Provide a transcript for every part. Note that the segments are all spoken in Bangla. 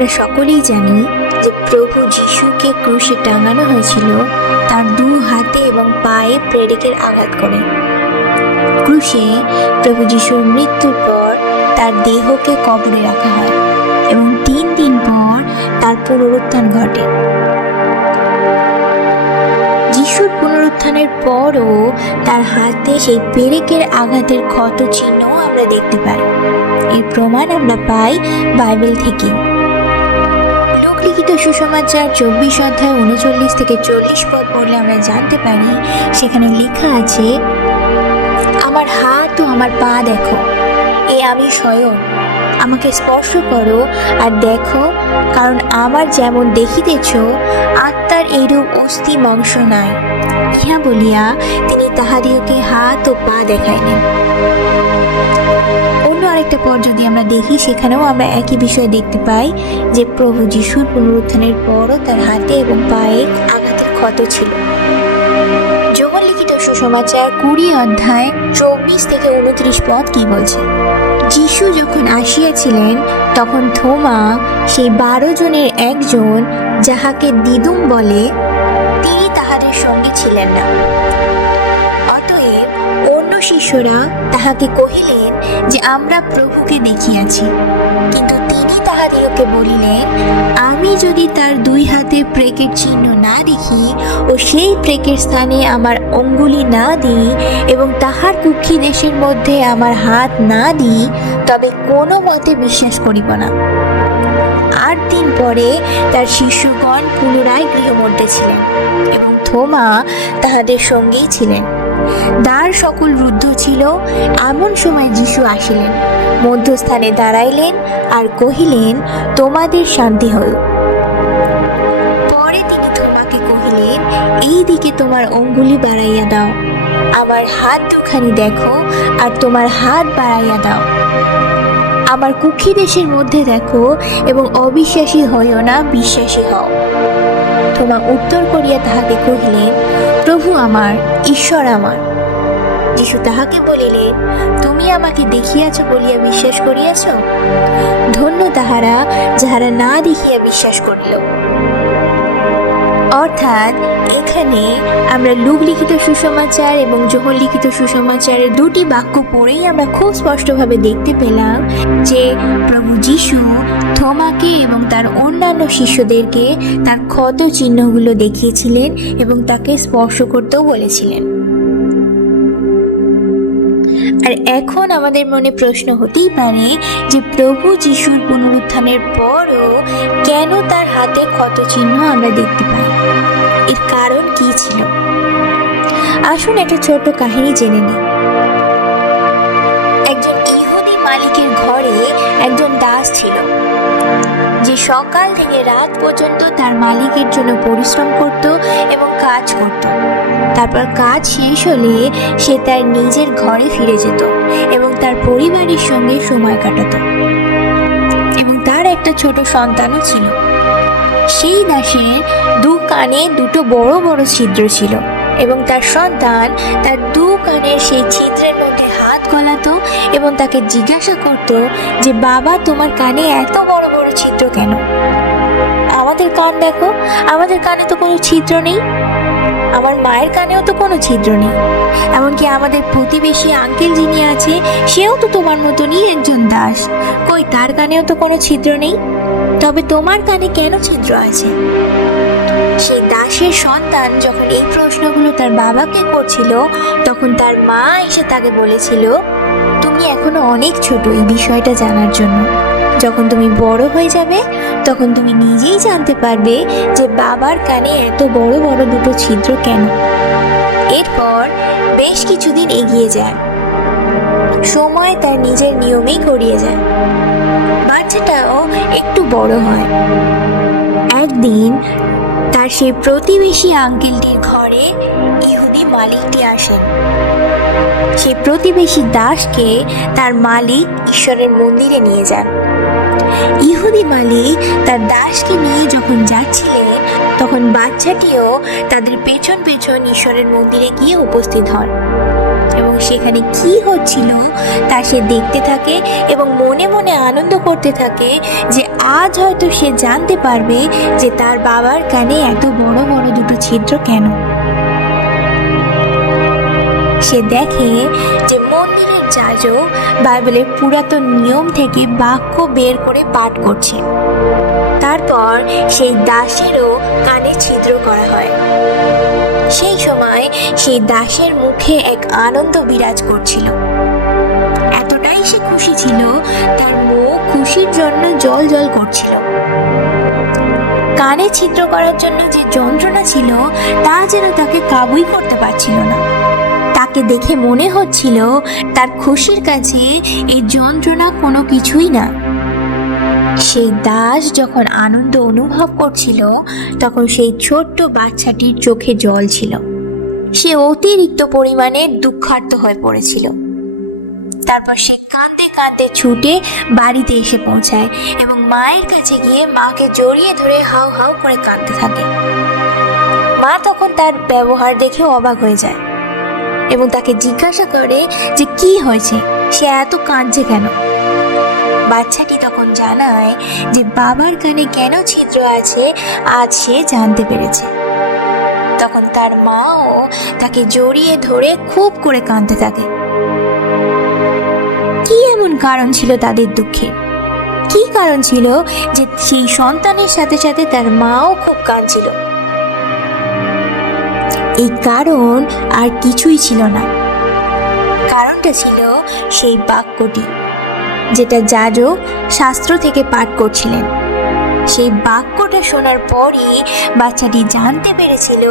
আমরা সকলেই জানি যে প্রভু যিশুকে ক্রুশে টাঙানো হয়েছিল তার দু হাতে এবং পায়ে প্রেরিকের আঘাত করে। ক্রুশে প্রভু যিশুর মৃত্যুর পর তার দেহকে কবরে রাখা হয় এবং 3 দিন পর তার পুনরুত্থান ঘটে। যিশুর পুনরুত্থানের পরও তার হাতে সেই পেরেকের আঘাতের ক্ষত চিহ্ন আমরা দেখতে পাই। এর প্রমাণ আমরা পাই বাইবেল থেকে। লোক লিখিত সুসমাচার 24 অধ্যায় 39 থেকে 40 পদ পড়লে আমরা জানতে পারি, সেখানে লেখা আছে, আমার হাত ও আমার পা দেখো, এ আমি স্বয়ং, আমাকে স্পর্শ করো আর দেখো, কারণ আমার যেমন দেখিতেছ আত্মার এইরূপ অস্থি মাংস নাই। ইহা বলিয়া তিনি তাহাদিওকে হাত ও পা দেখাইলেন। অন্য আরেকটা পর যদি আমরা দেখি, সেখানেও আমরা একই বিষয় দেখতে পাই যে প্রভু যিশুর পুনরুত্থানের পরও তার হাতে এবং পায়ে আঘাতের ক্ষত ছিল। যোহন লিখিত সুসমাচার 20 অধ্যায় 24 থেকে 29 পদ কি বলছে? যিশু যখন আসিয়াছিলেন তখন থোমা, সেই 12 জনের একজন, যাহাকে দিদুম বলে, তিনি তাহাদের সঙ্গে ছিলেন না। অতএব অন্য শিষ্যরা তাহাকে কহিলেন যে আমরা প্রভুকে দেখিয়াছি। কিন্তু তিনি তাহাদিওকে বলিলেন, আমি যদি তার 2 হাতে প্রেকের চিহ্ন না দেখি ও সেই প্রেকের স্থানে আমার অঙ্গুলি না দিই এবং তাহার কুক্ষি দেশের মধ্যে আমার হাত না দিই, তবে কোনো মতে বিশ্বাস করিব না। 8 দিন পরে তার শিষ্যগণ পুনরায় গৃহমধ্যে ছিলেন এবং থোমা তাহাদের সঙ্গেই ছিলেন। দ্বার সকল রুদ্ধ ছিল। এমন সময় যিশু আসিলেন, মধ্যস্থানে দাঁড়াইলেন আর কহিলেন, তোমাদের শান্তি হল। পরে তিনি থোমাকে কহিলেন, এই দিকে তোমার অঙ্গুলি বাড়াইয়া দাও, আমার হাত দুখানি দেখো আর তোমার হাত বাড়াইয়া দাও, আমার কুক্ষি দেশের মধ্যে দেখো এবং অবিশ্বাসী হইও না, বিশ্বাসী হও। থোমা উত্তর করিয়া তাহাকে কহিলেন, প্রভু আমার, ঈশ্বর আমার। যিশু তাহাকে বলিলেন, তুমি আমাকে দেখিয়াছ বলিয়া বিশ্বাস করিয়াছ? ধন্য তাহারা যাহারা না দেখিয়া বিশ্বাস করিল। অর্থাৎ এখানে আমরা লূক লিখিত সুসমাচার এবং যোহন লিখিত সুসমাচারের 2টি বাক্য পড়েই আমরা খুব স্পষ্টভাবে দেখতে পেলাম যে প্রভু যিশু থোমাকে এবং তার অন্যান্য শিষ্যদেরকে তার ক্ষত চিহ্নগুলো দেখিয়েছিলেন এবং তাকে স্পর্শ করতেও বলেছিলেন। আর এখন আমাদের মনে প্রশ্ন হতেই পারে যে প্রভু যিশুর পুনরুত্থানের পরও কেন তার হাতে ক্ষত চিহ্ন আমরা দেখতে পাই? এর কারণ কি ছিল? আসুন একটা ছোট কাহিনী জেনে নিই। একজন ইহুদি মালিকের ঘরে একজন দাস ছিল, যে সকাল থেকে রাত পর্যন্ত তার মালিকের জন্য পরিশ্রম করত এবং কাজ করত। তারপর কাজ শেষ হলে সে তার নিজের ঘরে ফিরে যেত এবং তার পরিবারের সঙ্গে সময় কাটাত এবং তার একটা ছোট সন্তানও ছিল। সেই দাসের 2 কানে 2টো বড় বড় ছিদ্র ছিল এবং তার সন্তান তার 2 কানের সেই ছিদ্রের মধ্যে হাত গলাতো এবং তাকে জিজ্ঞাসা করত যে, বাবা, তোমার কানে এত বড় বড় ছিদ্র কেন? আমাদের কান দেখো, আমাদের কানে তো কোনো ছিদ্র নেই, আমার মায়ের কানেও তো কোনো ছিদ্র নেই, এমনকি আমাদের প্রতিবেশী আঙ্কেল যিনি আছে সেও তো তোমার মতনই একজন দাস, কই তার কানেও তো কোনো ছিদ্র নেই, তবে তোমার কানে কেন ছিদ্র আছে? সেই দাসের সন্তান যখন এই প্রশ্নগুলো তার বাবাকে করছিল, তখন তার মা এসে তাকে বলেছিল, তুমি এখনো অনেক ছোট এই বিষয়টা জানার জন্য। যখন তুমি বড় হয়ে যাবে তখন তুমি নিজেই জানতে পারবে যে বাবার কানে এত বড় বড় 2টো ছিদ্র কেন। এরপর বেশ কিছুদিন এগিয়ে যায়, সময় তার নিজের নিয়মেই গড়িয়ে যায়, বাচ্চাটাও একটু বড় হয়। একদিন তার সেই প্রতিবেশী আঙ্কেলটির ঘরে ইহুদি মালিকটি আসেন। সেই প্রতিবেশী দাসকে তার মালিক ঈশ্বরের মন্দিরে নিয়ে যান। ইহুদি মালিক তার দাসকে নিয়ে যখন যাচ্ছিলেন, তখন বাচ্চাটিও তাদের পেছন পেছন ঈশ্বরের মন্দিরে গিয়ে উপস্থিত হন। এবং সেখানে কি হচ্ছিল তা সে দেখতে থাকে এবং মনে মনে আনন্দ করতে থাকে যে আজ হয়তো সে জানতে পারবে যে তার বাবার কানে এত বড় বড় দুটো ছিদ্র কেন। সে দেখে যে মন্দিরের যাজক বাইবেলের পুরাতন নিয়ম থেকে বাক্য বের করে পাঠ করছে। তারপর সেই দাসেরও কানে ছিদ্র করা হয়। সেই সময় সেই দাসের মুখে এক আনন্দ বিরাজ করছিল। এতটাই সে খুশি ছিল, তার মুখ খুশির জন্য জল জল করছিল। কানে ছিদ্র করার জন্য যে যন্ত্রণা ছিল তা যেন তাকে কাবুই করতে পারছিল না। তাকে দেখে মনে হচ্ছিল তার খুশির কাছে এই যন্ত্রণা কোনো কিছুই না। সেই দাস যখন আনন্দ অনুভব করছিল তখন সেই ছোট্ট বাচ্চাটির চোখে জল ছিল। সে অতিরিক্ত পরিমাণে দুঃখার্ত হয়ে পড়েছিল। তারপর সে কাঁদতে কাঁদতে ছুটে বাড়িতে এসে পৌঁছায় এবং মায়ের কাছে গিয়ে মাকে জড়িয়ে ধরে হাউ হাউ করে কাঁদতে থাকে। মা তখন তার ব্যবহার দেখে অবাক হয়ে যায় এবং তাকে জিজ্ঞাসা করে যে কি হয়েছে, সে এত কাঁদছে কেন। বাচ্চাটি তখন জানায় যে বাবার কানে কেন ছিদ্র আছে আজ সে জানতে পেরেছে। তখন তার মাও তাকে জড়িয়ে ধরে খুব করে কাঁদতে থাকে। কি এমন কারণ ছিল তাদের দুঃখের? কি কারণ ছিল যে সেই সন্তানের সাথে সাথে তার মাও খুব কাঁদছিল? এই কারণ আর কিছুই ছিল না। কারণটা ছিল সেই বাক্যটি যেটা যাজক শাস্ত্র থেকে পাঠ করছিলেন। সেই বাক্যটা শোনার পরই বাচ্চাটি জানতে পেরেছিল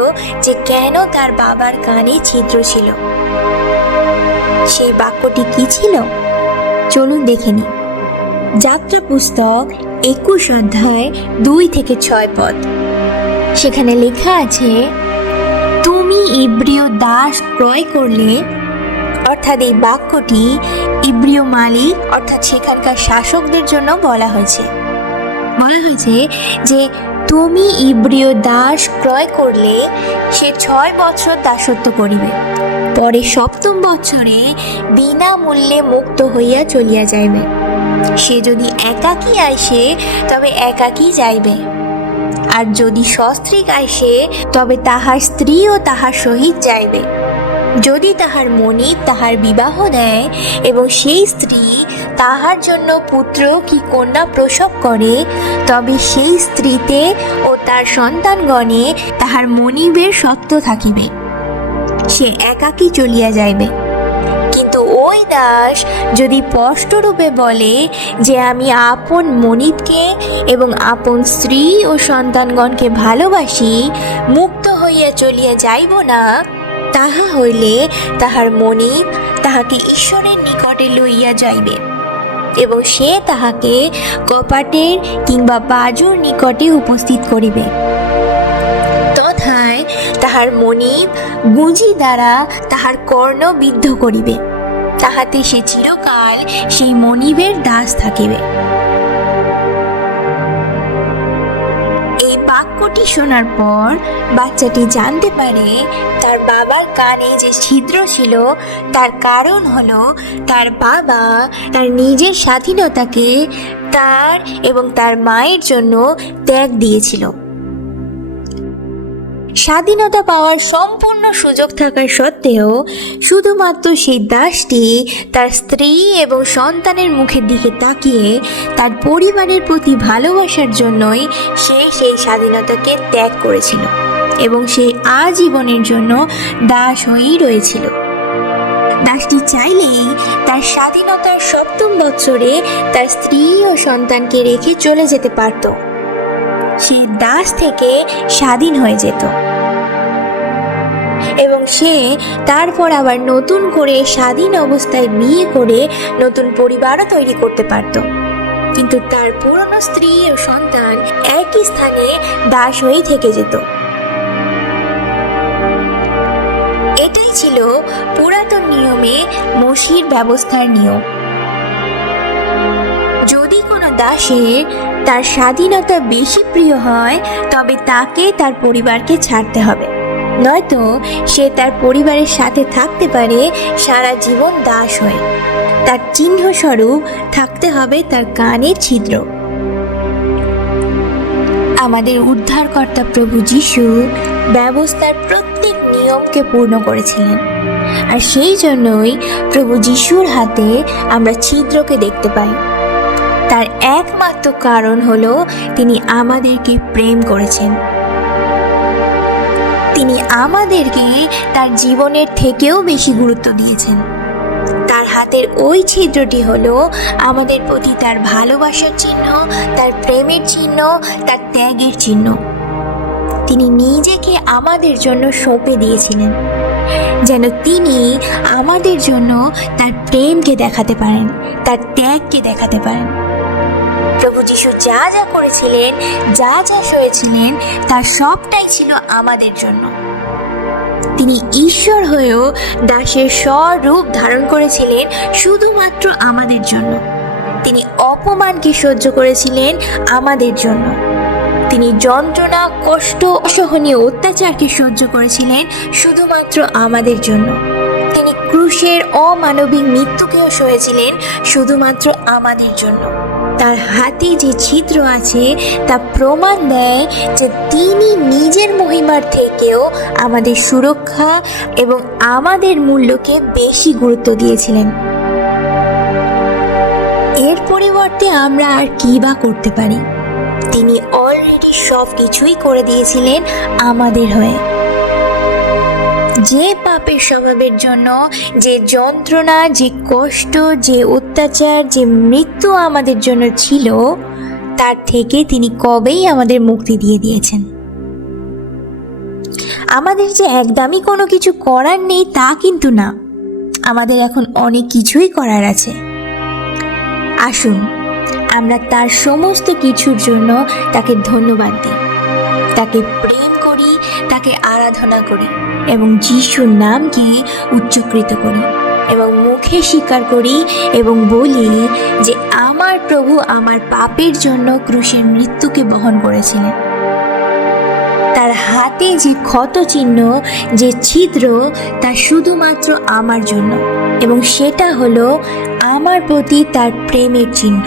যে কেন তার বাবার কানে ছিদ্র ছিল। সেই বাক্যটি কি ছিল চলুন দেখে নিই। যাত্রা পুস্তক 21 অধ্যায় 2 থেকে 6 পদ। সেখানে লেখা আছে, তুমি ইব্রিয় দাস ক্রয় করলে। অর্থাৎ এই বাক্যটি ইব্রিয় মালিক অর্থাৎ সেখানকার শাসকদের জন্য বলা হয়েছে যে তুমি ইব্রিয় দাস ক্রয় করলে, সে 6 বছর দাসত্ব করিবে, পরে 7ম বছরে বিনামূল্যে মুক্ত হইয়া চলিয়া যাইবে। সে যদি একাকী আইসে তবে একাকী যাইবে, আর যদি সস্ত্রীক আইসে তবে তাহার স্ত্রীও তাহার সহিত যাইবে। যদি তাহার মনিব তাহার বিবাহ দেয় এবং সেই স্ত্রী তাহার জন্য পুত্র কি কন্যা প্রসব করে, তবে সেই স্ত্রীতে ও তার সন্তানগণে তাহার মনিবের সত্ত্ব থাকিবে, সে একাকী চলিয়া যাইবে। কিন্তু ওই দাস যদি স্পষ্টরূপে বলে যে আমি আপন মনিবকে এবং আপন স্ত্রী ও সন্তানগণকে ভালোবাসি, মুক্ত হইয়া চলিয়া যাইব না, তাহা হইলে তাহার মনিব তাহাকে ঈশ্বরের নিকটে লইয়া যাইবে এবং সে তাহাকে কপাটের কিংবা বাজুর নিকটে উপস্থিত করিবে। তথায় তাহার মনিব গুঁজি দ্বারা তাহার কর্ণ বিদ্ধ করিবে, তাহাতে সে চিরকাল সেই মনিবের দাস থাকিবে। এই বাক্যটি শোনার পর বাচ্চাটি জানতে পারে তার বাবার কানে যে ছিদ্র ছিল তার কারণ হলো তার বাবা তার নিজের স্বাধীনতাকে তার এবং তার মায়ের জন্য ত্যাগ দিয়েছিল। স্বাধীনতা পাওয়ার সম্পূর্ণ সুযোগ থাকার সত্ত্বেও শুধুমাত্র সেই দাসটি তার স্ত্রী এবং সন্তানের মুখের দিকে তাকিয়ে তার পরিবারের প্রতি ভালোবাসার জন্যই সে সেই স্বাধীনতাকে ত্যাগ করেছিল এবং সে আজীবনের জন্য দাস হয়েই রয়েছিল। দাসটি চাইলেই তার স্বাধীনতার 7ম বছরে তার স্ত্রী ও সন্তানকে রেখে চলে যেতে পারত। সে দাস থেকে স্বাধীন হয়ে যেত এবং সে তারপর আবার নতুন করে স্বাধীন অবস্থায় বিয়ে করে নতুন পরিবারও তৈরি করতে পারত। কিন্তু তার পুরনো স্ত্রী ও সন্তান একই স্থানে দাস হয়েই থেকে যেত। এটাই ছিল পুরাতন নিয়মে মসির ব্যবস্থার নিয়ম। যদি কোনো দাসের তার স্বাধীনতা বেশি প্রিয় হয় তবে তাকে তার পরিবারকে ছাড়তে হবে, নয়তো সে তার পরিবারের সাথে থাকতে পারে সারা জীবন দাস হয়ে। তার চিহ্ন স্বরূপ থাকতে হবে তার কানের ছিদ্র। আমাদের উদ্ধারকর্তা প্রভু যিশু ব্যবস্থার প্রত্যেক নিয়মকে পূর্ণ করেছিলেন, আর সেই জন্যই প্রভু যিশুর হাতে আমরা ছিদ্রকে দেখতে পাই। তার একমাত্র কারণ হলো তিনি আমাদেরকে প্রেম করেছেন। তিনি আমাদেরকে তার জীবনের থেকেও বেশি গুরুত্ব দিয়েছেন। তার হাতের ওই ছিদ্রটি হলো আমাদের প্রতি তার ভালোবাসার চিহ্ন, তার প্রেমের চিহ্ন, তার ত্যাগের চিহ্ন। তিনি নিজেকে আমাদের জন্য সঁপে দিয়েছিলেন, যেন তিনি আমাদের জন্য তার প্রেমকে দেখাতে পারেন, তার ত্যাগকে দেখাতে পারেন। প্রভু যিশু যা যা করেছিলেন, যা যা সয়েছিলেন, তার সবটাই ছিল আমাদের জন্য। তিনি ঈশ্বর হয়েও দাসের স্বরূপ ধারণ করেছিলেন শুধুমাত্র আমাদের জন্য। তিনি অপমানকে সহ্য করেছিলেন আমাদের জন্য। তিনি যন্ত্রণা, কষ্ট, অসহনীয় অত্যাচারকে সহ্য করেছিলেন শুধুমাত্র আমাদের জন্য। তিনি ক্রুশের অমানবিক মৃত্যুকেও সহেছিলেন শুধুমাত্র আমাদের জন্য। তার হাতে যে ছিদ্র আছে তা প্রমাণ দেয় যে তিনি নিজের মহিমার থেকেও আমাদের সুরক্ষা এবং আমাদের মূল্যকে বেশি গুরুত্ব দিয়েছিলেন। এর পরিবর্তে আমরা আর কি বা করতে পারি? তিনি অলরেডি সব কিছুই করে দিয়েছিলেন আমাদের হয়ে। যে পাপের স্বভাবের জন্য যে যন্ত্রণা, যে কষ্ট, যে অত্যাচার, যে মৃত্যু আমাদের জন্য ছিল, তার থেকে তিনি কবেই আমাদের মুক্তি দিয়ে দিয়েছেন। আমাদের যে একদমই কোনো কিছু করার নেই তা কিন্তু না, আমাদের এখন অনেক কিছুই করার আছে। আসুন আমরা তার সমস্ত কিছুর জন্য তাকে ধন্যবাদ দিই, তাকে প্রেম করি, তাকে আরাধনা করি এবং যিশুর নামকে উচ্চকৃত করি এবং মুখে স্বীকার করি এবং বলি যে আমার প্রভু আমার পাপের জন্য ক্রুশের মৃত্যুকে বহন করেছিলেন। তার হাতে যে ক্ষত চিহ্ন, যে ছিদ্র, তা শুধুমাত্র আমার জন্য, এবং সেটা হলো আমার প্রতি তার প্রেমের চিহ্ন।